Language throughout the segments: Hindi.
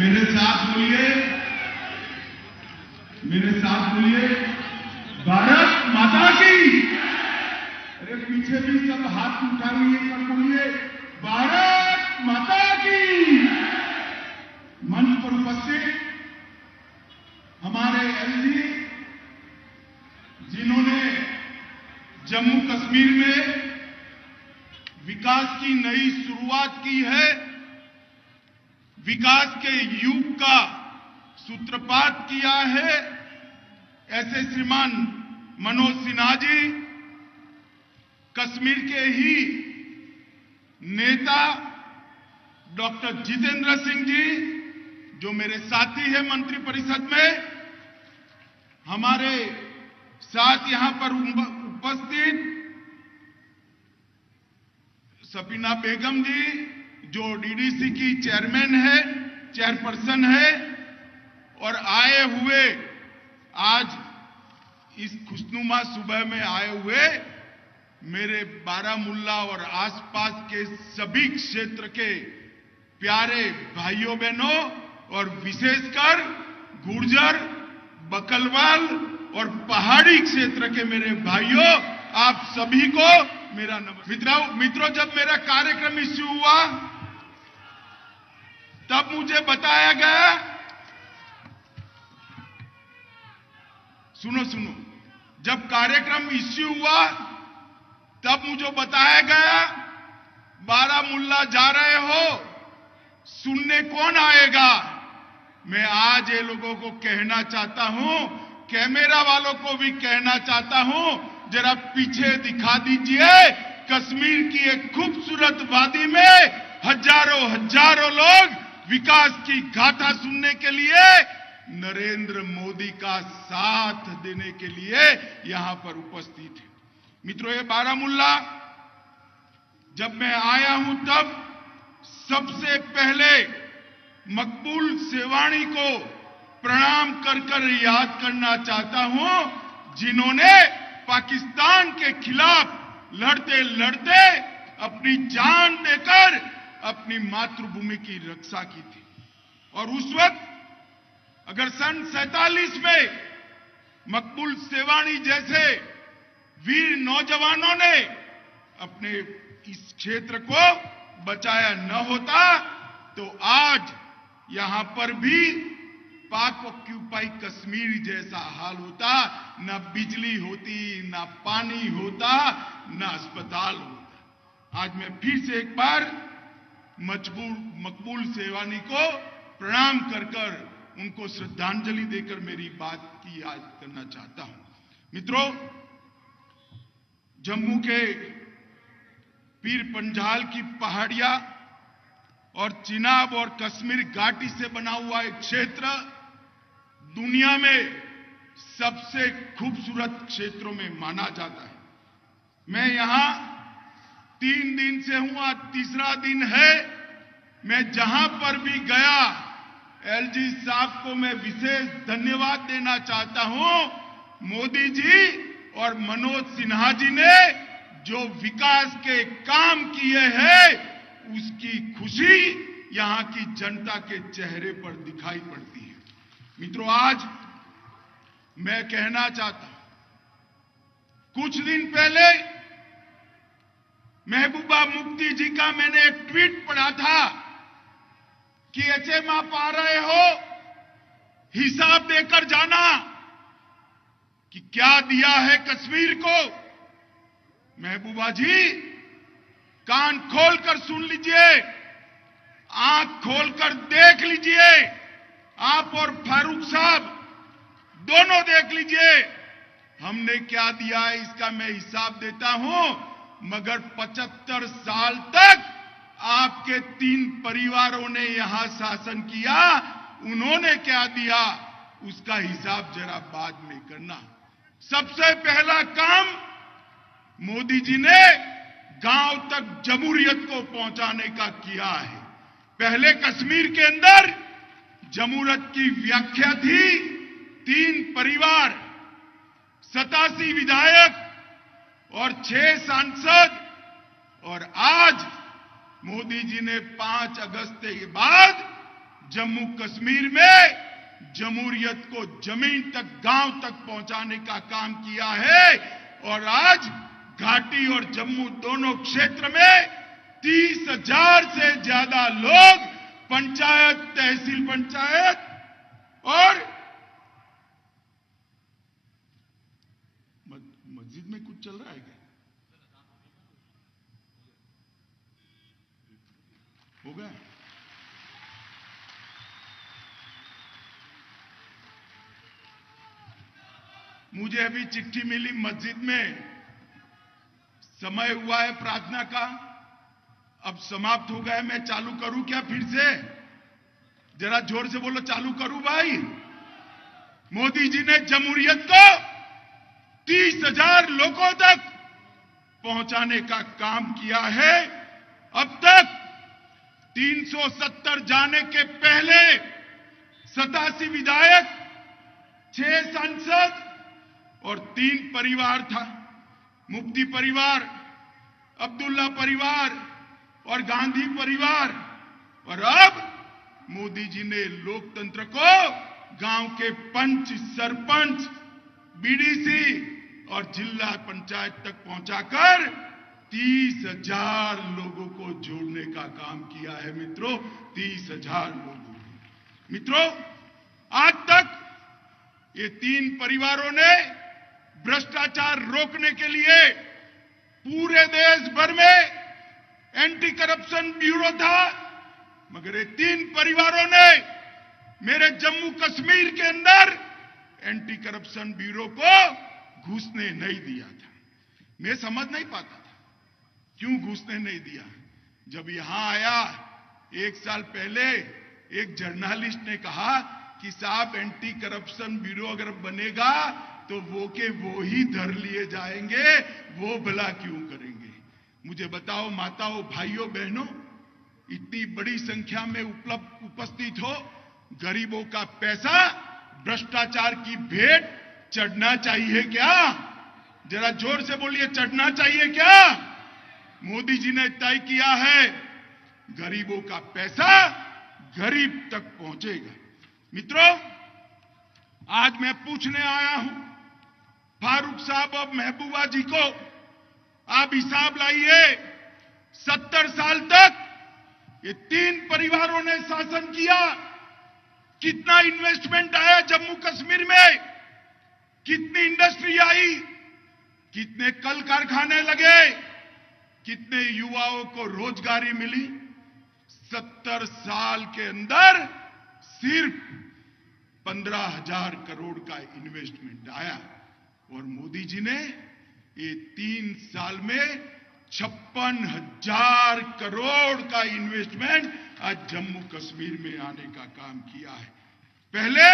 मेरे साथ बोलिए, मेरे साथ बोलिए, भारत माता की। अरे पीछे भी सब हाथ उठा हुए कर बोलिए, भारत माता की। मंच पर उपस्थित हमारे एलजी, जिन्होंने जम्मू कश्मीर में विकास की नई शुरुआत की है, विकास के युग का सूत्रपात किया है, ऐसे श्रीमान मनोज सिन्हा जी, कश्मीर के ही नेता डॉक्टर जितेंद्र सिंह जी, जो मेरे साथी हैं मंत्रिपरिषद में, हमारे साथ यहां पर उपस्थित सफीना बेगम जी, जो डीडीसी की चेयरपर्सन है, और आए हुए आज इस खुशनुमा सुबह में आए हुए मेरे बारामुल्ला और आसपास के सभी क्षेत्र के प्यारे भाइयों बहनों, और विशेषकर गुर्जर, बकलवाल और पहाड़ी क्षेत्र के मेरे भाइयों, आप सभी को मेरा नमस्कार। मित्रों, जब मेरा कार्यक्रम इश्यू हुआ तब मुझे बताया गया, सुनो, जब कार्यक्रम इश्यू हुआ तब मुझे बताया गया, बारामुल्ला जा रहे हो, सुनने कौन आएगा। मैं आज ये लोगों को कहना चाहता हूं, कैमरा वालों को भी कहना चाहता हूं, जरा पीछे दिखा दीजिए, कश्मीर की एक खूबसूरत वादी में हजारों लोग विकास की गाथा सुनने के लिए, नरेंद्र मोदी का साथ देने के लिए यहां पर उपस्थित है। मित्रों, ये बारामुल्ला जब मैं आया हूं तब सबसे पहले मकबूल सेवानी को प्रणाम कर याद करना चाहता हूं, जिन्होंने पाकिस्तान के खिलाफ लड़ते लड़ते अपनी जान देकर अपनी मातृभूमि की रक्षा की थी। और उस वक्त अगर सन 47 में मकबूल सेवानी जैसे वीर नौजवानों ने अपने इस क्षेत्र को बचाया न होता, तो आज यहां पर भी पाक ऑक्यूपाई कश्मीर जैसा हाल होता, ना बिजली होती, ना पानी होता, ना अस्पताल होता। आज मैं फिर से एक बार मकबूल सेवानी को प्रणाम कर उनको श्रद्धांजलि देकर मेरी बात की याद करना चाहता हूं। मित्रों, जम्मू के पीर पंजाल की पहाड़ियां और चिनाब और कश्मीर घाटी से बना हुआ एक क्षेत्र दुनिया में सबसे खूबसूरत क्षेत्रों में माना जाता है। मैं यहां 3 दिन से हूं, आज तीसरा दिन है। मैं जहां पर भी गया, एलजी साहब को मैं विशेष धन्यवाद देना चाहता हूं। मोदी जी और मनोज सिन्हा जी ने जो विकास के काम किए हैं, उसकी खुशी यहां की जनता के चेहरे पर दिखाई पड़ती है। मित्रों, आज मैं कहना चाहता हूं, कुछ दिन पहले महबूबा मुफ्ती जी का मैंने एक ट्वीट पढ़ा था कि एचएम आप आ रहे हो, हिसाब देकर जाना कि क्या दिया है कश्मीर को। महबूबा जी, कान खोलकर सुन लीजिए, आंख खोलकर देख लीजिए, आप और फारूक साहब दोनों देख लीजिए, हमने क्या दिया है इसका मैं हिसाब देता हूं। मगर 75 साल तक आपके 3 परिवारों ने यहां शासन किया, उन्होंने क्या दिया उसका हिसाब जरा बाद में करना। सबसे पहला काम मोदी जी ने गांव तक जमहूरियत को पहुंचाने का किया है। पहले कश्मीर के अंदर जमहूरियत की व्याख्या थी 3 परिवार, 87 विधायक और 6 सांसद, और आज मोदी जी ने 5 अगस्त के बाद जम्मू कश्मीर में जमहूरियत को जमीन तक, गांव तक पहुंचाने का काम किया है। और आज घाटी और जम्मू दोनों क्षेत्र में 30,000 से ज्यादा लोग पंचायत, तहसील पंचायत और मस्जिद में कुछ चल रहा है क्या? हो गया? मुझे अभी चिट्ठी मिली, मस्जिद में समय हुआ है प्रार्थना का, अब समाप्त हो गया। मैं चालू करूं क्या फिर से? जरा जोर से बोलो, चालू करूं भाई? मोदी जी ने जमहूरियत को 30,000 लोगों तक पहुंचाने का काम किया है। अब तक 370 जाने के पहले 87 विधायक, 6 सांसद और 3 परिवार था। मुफ्ती परिवार, अब्दुल्ला परिवार और गांधी परिवार। और अब मोदी जी ने लोकतंत्र को गांव के पंच, सरपंच, बीडीसी और जिला पंचायत तक पहुंचाकर 30,000 लोगों को जोड़ने का काम किया है मित्रों। 30,000 लोगों। मित्रों, आज तक ये 3 परिवारों ने भ्रष्टाचार रोकने के लिए पूरे देश भर में एंटी करप्शन ब्यूरो था, मगर ये 3 परिवारों ने मेरे जम्मू कश्मीर के अंदर एंटी करप्शन ब्यूरो को घुसने नहीं दिया था। मैं समझ नहीं पाता था क्यों घुसने नहीं दिया। जब यहां आया 1 साल पहले, एक जर्नलिस्ट ने कहा कि साहब एंटी करप्शन ब्यूरो अगर बनेगा तो वो के वो ही धर लिए जाएंगे, वो भला क्यों करेंगे। मुझे बताओ माताओं, भाइयों, बहनों, इतनी बड़ी संख्या में उपस्थित हो, गरीबों का पैसा भ्रष्टाचार की भेंट चढ़ना चाहिए क्या? जरा जोर से बोलिए, चढ़ना चाहिए क्या? मोदी जी ने तय किया है गरीबों का पैसा गरीब तक पहुंचेगा। मित्रों, आज मैं पूछने आया हूं फारूक साहब और महबूबा जी को, आप हिसाब लाइए, 70 साल तक ये 3 परिवारों ने शासन किया। कितना इन्वेस्टमेंट आया जम्मू कश्मीर में, कितनी इंडस्ट्री आई, कितने कल कारखाने लगे, कितने युवाओं को रोजगारी मिली। 70 साल के अंदर सिर्फ 15,000 करोड़ का इन्वेस्टमेंट आया। और मोदी जी ने ये 3 साल में 56,000 करोड़ का इन्वेस्टमेंट आज जम्मू कश्मीर में आने का काम किया है। पहले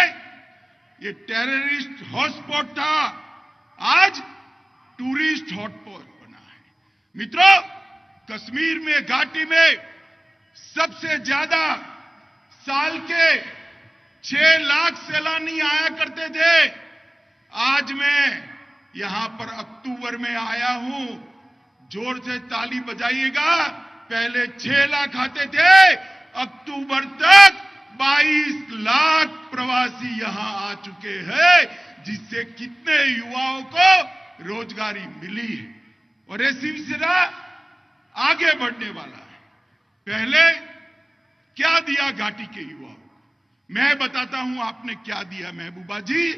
ये टेररिस्ट हॉटस्पॉट था, आज टूरिस्ट हॉटस्पॉट बना है। मित्रों, कश्मीर में, घाटी में सबसे ज्यादा साल के 6 लाख सैलानी आया करते थे। आज मैं यहां पर अक्टूबर में आया हूं, जोर से ताली बजाइएगा। पहले 6 लाख आते थे, अक्टूबर तक 22 लाख प्रवासी यहां आ चुके हैं, जिससे कितने युवाओं को रोजगारी मिली है। और ये सिलसिला आगे बढ़ने वाला है। पहले क्या दिया घाटी के युवाओं, मैं बताता हूं आपने क्या दिया। महबूबा जी,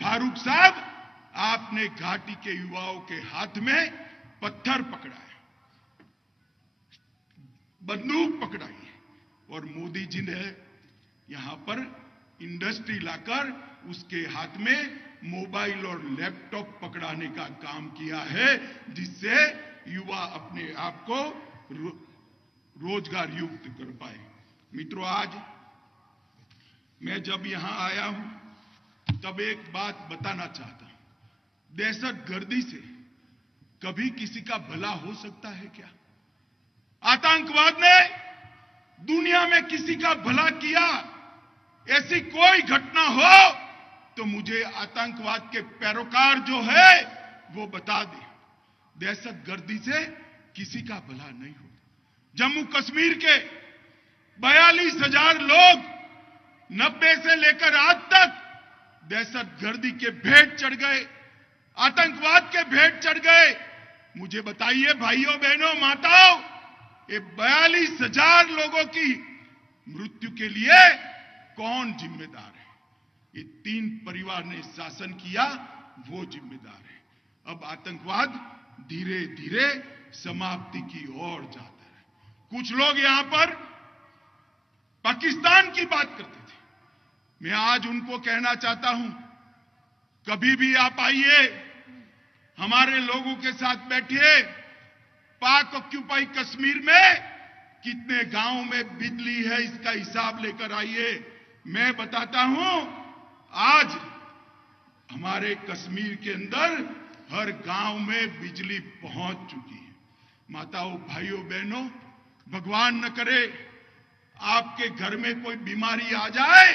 फारूक साहब, आपने घाटी के युवाओं के हाथ में पत्थर पकड़ा है, बंदूक पकड़ाई है। और मोदी जी ने यहां पर इंडस्ट्री लाकर उसके हाथ में मोबाइल और लैपटॉप पकड़ाने का काम किया है, जिससे युवा अपने आप को रोजगार युक्त कर पाए। मित्रों, आज मैं जब यहां आया हूं तब एक बात बताना चाहता हूं। दहशतगर्दी से कभी किसी का भला हो सकता है क्या? आतंकवाद ने दुनिया में किसी का भला किया, ऐसी कोई घटना हो तो मुझे आतंकवाद के पैरोकार जो है वो बता दे। दहशतगर्दी से किसी का भला नहीं होता। जम्मू कश्मीर के 42,000 लोग 90 से लेकर आज तक दहशतगर्दी के भेंट चढ़ गए, आतंकवाद के भेंट चढ़ गए। मुझे बताइए भाइयों बहनों माताओं, ये 42,000 लोगों की मृत्यु के लिए कौन जिम्मेदार है? ये 3 परिवार ने शासन किया, वो जिम्मेदार है। अब आतंकवाद धीरे धीरे समाप्ति की ओर जाता है। कुछ लोग यहां पर पाकिस्तान की बात करते थे। मैं आज उनको कहना चाहता हूं, कभी भी आप आइए, हमारे लोगों के साथ बैठिए। पाक ऑक्यूपाई कश्मीर में कितने गांव में बिजली है, इसका हिसाब लेकर आइए। मैं बताता हूं, आज हमारे कश्मीर के अंदर हर गांव में बिजली पहुंच चुकी है। माताओं, भाइयों, बहनों, भगवान न करे आपके घर में कोई बीमारी आ जाए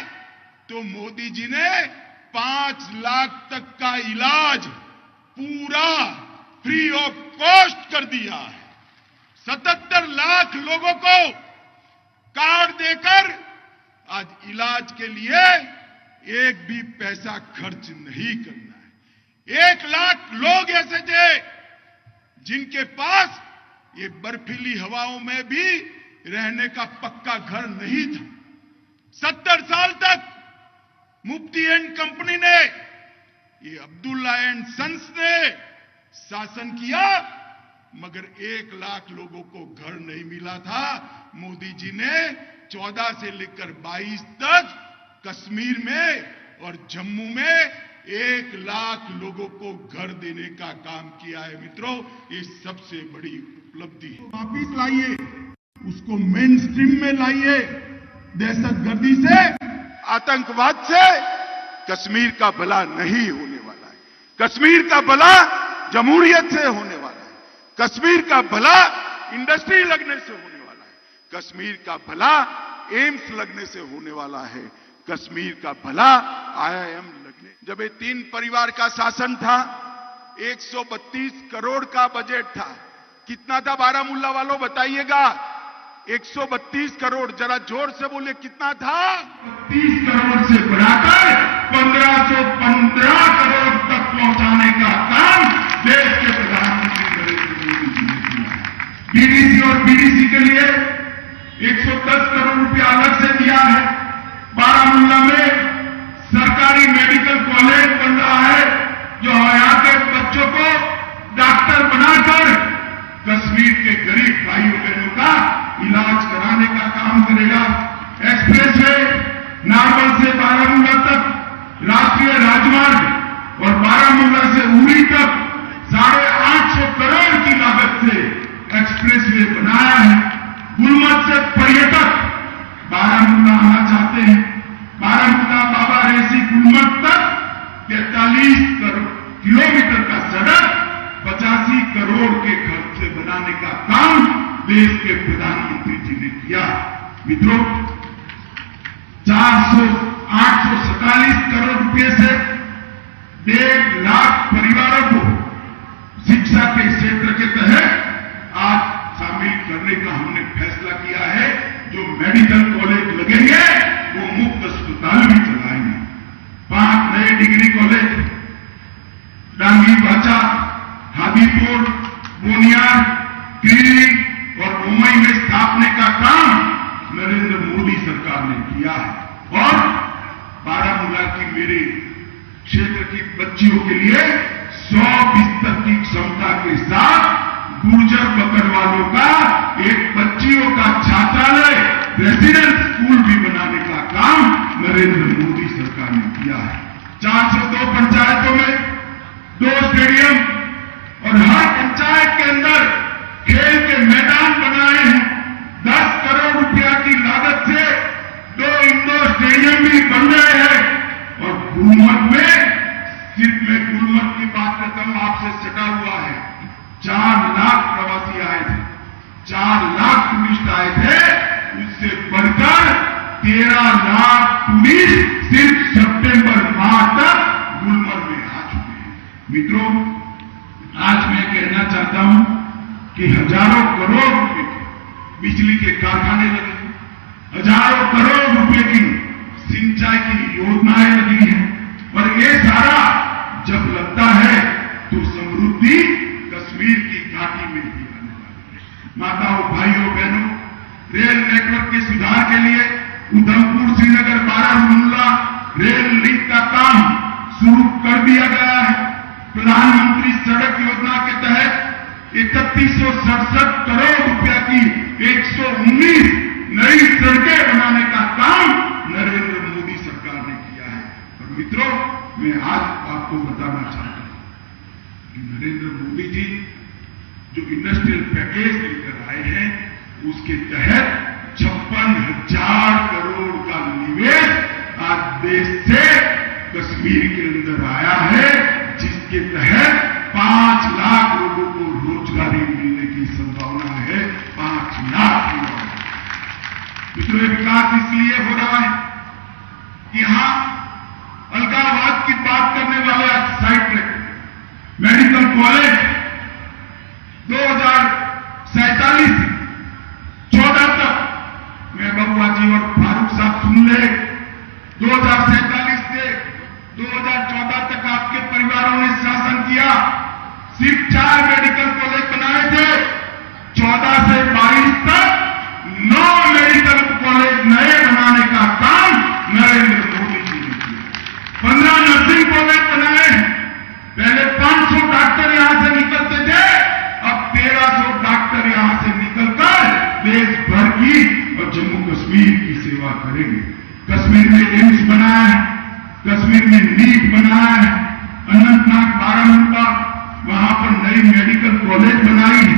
तो मोदी जी ने 5 लाख तक का इलाज पूरा फ्री ऑफ कॉस्ट कर दिया है। 77 लाख लोगों को कार्ड देकर आज इलाज के लिए एक भी पैसा खर्च नहीं करना है। 1 लाख लोग ऐसे थे जिनके पास ये बर्फीली हवाओं में भी रहने का पक्का घर नहीं था। 70 साल तक मुफ्ती एंड कंपनी ने, ये अब्दुल्ला एंड सन्स ने शासन किया, मगर 1 लाख लोगों को घर नहीं मिला था। मोदी जी ने 14 से लेकर 22 तक कश्मीर में और जम्मू में 1 लाख लोगों को घर देने का काम किया है। मित्रों, ये सबसे बड़ी उपलब्धि है। वापिस लाइए, उसको मेन स्ट्रीम में लाइए। दहशतगर्दी से, आतंकवाद से कश्मीर का भला नहीं होने वाला है। कश्मीर का भला जमहूरियत से होने वाला है। कश्मीर का भला इंडस्ट्री लगने से होने वाला है। कश्मीर का भला एम्स लगने से होने वाला है। कश्मीर का भला IIM लगने। जब ये 3 परिवार का शासन था, 132 करोड़ का बजट था। कितना था बारामूला वालों बताइएगा? 132 करोड़। जरा जोर से बोले, कितना था? 30 करोड़ से बढ़ाकर 1515 करोड़ तक पहुंचाने का काम देश के प्रधानमंत्री नरेंद्र मोदी जी ने किया है। डीडीसी और बीडीसी के लिए 110 करोड़ रुपया अलग से दिया है। बारामूला में सरकारी मेडिकल कॉलेज बन रहा है, जो यहाँ के बच्चों को डॉक्टर बनाकर कश्मीर के गरीब भाइयों बहनों का इलाज कराने का काम करेगा। एक्सप्रेसवे नारवल से बारामूला तक राष्ट्रीय राजमार्ग और बारामूला से उरी तक 850 करोड़ की लागत से एक्सप्रेसवे बनाया है। गुलमर्ग से पर्यटक बारामूला आना चाहते हैं। बारामूला बाबा रेसी गुलमर्ग तक 43 किलोमीटर का सड़क 85 करोड़ के खर्च से बनाने का काम देश के प्रधानमंत्री जी ने किया। मित्रों, 847 करोड़ रुपए से 1.5 लाख परिवारों को शिक्षा के क्षेत्र के तहत आज शामिल करने का हमने फैसला किया है। जो मेडिकल कॉलेज लगेंगे वो मुफ्त अस्पताल भी चलाएंगे। 5 नए डिग्री कॉलेज डांगी बाचा, हादीपुर, बोनियार, क्रीरी और मुंबई में स्थापने का काम नरेंद्र मोदी सरकार ने किया है। और बारामूला की मेरे क्षेत्र की बच्चियों के लिए 100 बिस्तर की क्षमता के साथ गुर्जर बकरवालों का एक बच्चियों का छात्रालय, रेसिडेंट स्कूल भी बनाने का काम नरेंद्र मोदी सरकार ने किया है। 402 पंचायतों में 2 स्टेडियम और हर पंचायत के अंदर खेल के मैदान बनाए हैं। 10 करोड़ रुपया की लागत से 2 इंडोर स्टेडियम भी बन रहे हैं। और गुलमर्ग में, सिर्फ मैं गुलमर्ग की बात करता हूं, आपसे सटा हुआ है, 4 लाख प्रवासी आए थे, 4 लाख टूरिस्ट आए थे। उससे बढ़कर 13 लाख टूरिस्ट सिर्फ सितंबर माह तक गुलमर्ग में आ चुके हैं। मित्रों, आज मैं कहना चाहता हूं कि हजारों करोड़ रुपए के बिजली के कारखाने लगे, हजारों करोड़ रुपए की सिंचाई की योजनाएं लगी हैं, और ये सारा जब लगता है तो समृद्धि कश्मीर की घाटी में भी आने वाली है। माताओं, भाइयों, बहनों, रेल नेटवर्क के सुधार के लिए उधमपुर श्रीनगर बारामूला रेल लिंक का काम शुरू कर दिया गया है। प्रधानमंत्री सड़क योजना के तहत 3167 करोड़ रुपया की 119 नई सड़कें बनाने का काम नरेंद्र मोदी सरकार ने किया है। और मित्रों, मैं आज आपको बताना चाहता हूं कि नरेंद्र मोदी जी जो इंडस्ट्रियल पैकेज लेकर आए हैं, उसके तहत 56,000 करोड़ का निवेश आज देश से कश्मीर के अंदर आया है, जिसके तहत 5 लाख लोगों को रोजगारी मिलने की संभावना है। 5 लाख लोग। मित्रों, विकास इसलिए हो रहा है कि यहां अलगाववाद की बात करने वाले आज साइड ट्रैक मेडिकल कॉलेज 2047 14 तक, मैं बबुआ जी और फारूक साहब सुन ले, 2047 से 2014 तक आपके परिवारों ने शासन किया, सिर्फ 4 मेडिकल कॉलेज बनाए थे। 14 से 22 तक 9 मेडिकल कॉलेज नए बनाने का काम नरेंद्र मोदी जी ने किया। 15 नर्सिंग कॉलेज बनाए। पहले 500 डॉक्टर यहां से निकलते थे, अब 1300 डॉक्टर यहां से निकलकर देश भर की और जम्मू कश्मीर की सेवा करेंगे। कश्मीर में एम्स बनाया है, कश्मीर में नीट बनाया है, अनंतनाग बारामूला वहां पर नई मेडिकल कॉलेज बनाई है,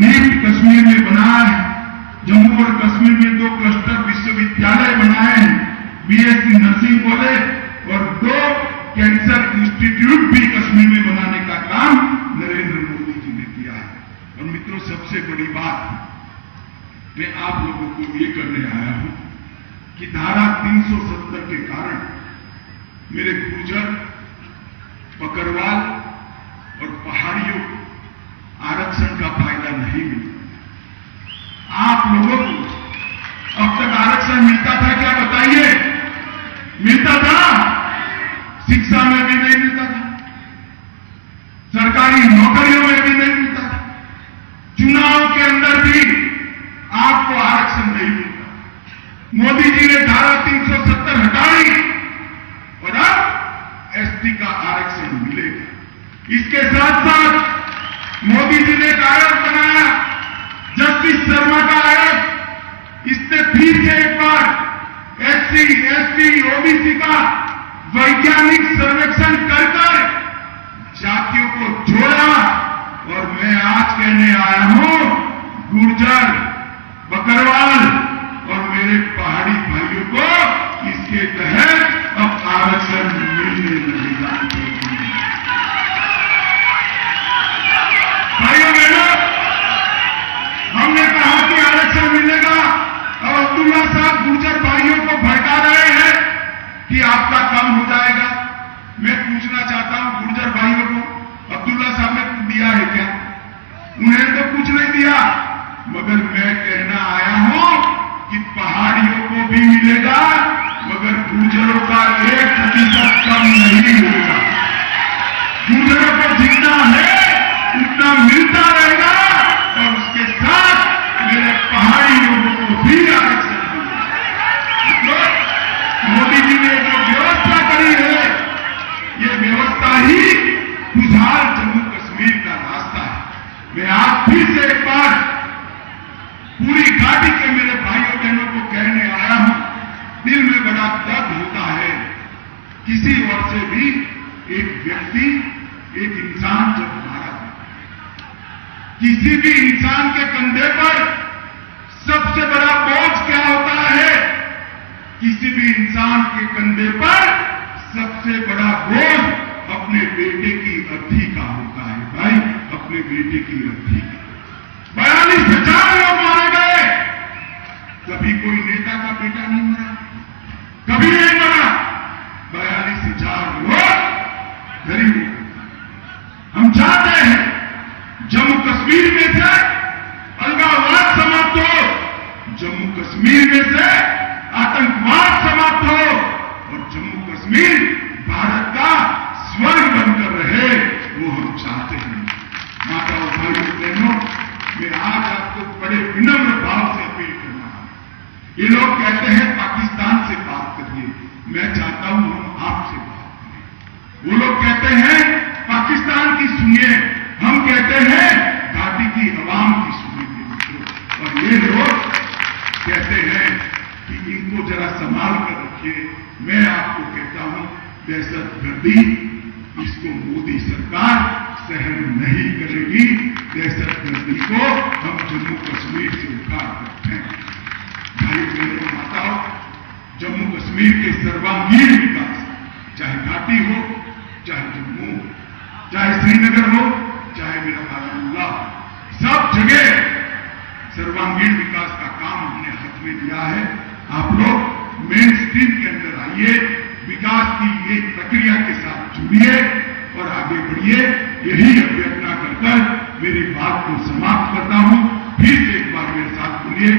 नीट कश्मीर में बनाया है। जम्मू और कश्मीर में 2 क्लस्टर विश्वविद्यालय बनाए हैं, बीएससी नर्सिंग कॉलेज और 2 कैंसर इंस्टीट्यूट भी कश्मीर में बनाने का काम नरेंद्र मोदी जी ने किया है। और मित्रों, सबसे बड़ी बात मैं आप लोगों को ये करने आया हूं कि धारा 370 के कारण मेरे गुर्जर, बकरवाल और पहाड़ियों आरक्षण का फायदा नहीं मिलता। आप लोगों को अब तक आरक्षण मिलता था क्या? बताइए, मिलता था? शिक्षा में भी नहीं मिलता था, सरकारी नौकरियों में भी नहीं मिलता था, चुनाव के अंदर भी आपको आरक्षण नहीं मिलता। मोदी जी ने धारा 370 हटाई और अब एसटी का आरक्षण मिलेगा। इसके साथ साथ मोदी जी ने एक आयोग बनाया, जस्टिस शर्मा का आयोग। इसने फिर से एक बार एससी, एसटी, ओबीसी का वैज्ञानिक सर्वेक्षण कर जातियों को जोड़ा। और मैं आज कहने आया हूं, गुर्जर, बकरवाल और मेरे पहाड़ी भाइयों को इसके तहत अब आरक्षण मिलने लगेगा। भाइयों बहनों, हमने कहा कि आरक्षण मिलेगा, और अब्दुल्ला साहब गुर्जर भाइयों को भड़का रहे हैं कि आपका कम हो जाएगा। मैं पूछना चाहता हूं गुर्जर भाइयों को, अब्दुल्ला साहब ने दिया है क्या? उन्हें तो कुछ नहीं दिया, मगर मैं कहना आया हूं कि पहाड़ियों को भी मिलेगा, मगर गुर्जरों का 1% कम नहीं होगा। गुर्जरों को जितना है उतना मिलता रहेगा, और उसके साथ मेरे पहाड़ी लोगों को भी आरक्षण मिलेगा। मोदी जी ने जो व्यवस्था करी है, ये व्यवस्था ही खुशहाल जम्मू कश्मीर का रास्ता है। मैं आज फिर से एक बार पूरी घाटी के मेरे भाइयों बहनों को कहने आया हूं, दिल में बड़ा दर्द होता है किसी ओर से भी एक व्यक्ति, एक इंसान जब मारा जाता है। किसी भी इंसान के कंधे पर सबसे बड़ा बोझ क्या होता है? किसी भी इंसान के कंधे पर सबसे बड़ा बोझ अपने बेटे की अर्थी का होता है। भाई, अपने बेटे की अर्थी का। 42,000 लोग मारे गए, कभी कोई नेता का बेटा नहीं मरा, कभी नहीं मरा। 42,000 लोग गरीब। हम चाहते हैं जम्मू कश्मीर में से अलगाववाद समाप्त हो, जम्मू कश्मीर में से आतंकवाद समाप्त हो, चाहते हैं। माताओं, भाइयों, बहनों, मैं आज आपको बड़े विनम्र भाव से अपील कर रहा हूं। ये लोग कहते हैं पाकिस्तान से बात करिए, मैं चाहता हूं हम आपसे बात करें। वो लोग कहते हैं पाकिस्तान की सुनिए, हम कहते हैं घाटी की अवाम की सुनेंगे मित्रों। और ये लोग कहते हैं कि इनको जरा संभाल कर रखिए। मैं आपको कहता हूं दहशतगर्दी, इसको मोदी सरकार सहन नहीं करेगी। दहशतगर्दी को हम जम्मू कश्मीर से उखाड़ सकते हैं। भाई बहनों, माताओं, जम्मू कश्मीर के सर्वांगीण विकास, चाहे घाटी हो, चाहे जम्मू, चाहे श्रीनगर हो, चाहे मेरा बारामूला, सब जगह सर्वांगीण विकास का काम हमने हाथ में लिया है। आप लोग मेन स्ट्रीम के अंदर आइए, विकास की एक प्रक्रिया के साथ जुड़िए और आगे बढ़िए। यही अभ्यर्थना कर मेरी बात को समाप्त करता हूं। फिर से एक बार मेरे साथ बोलिए,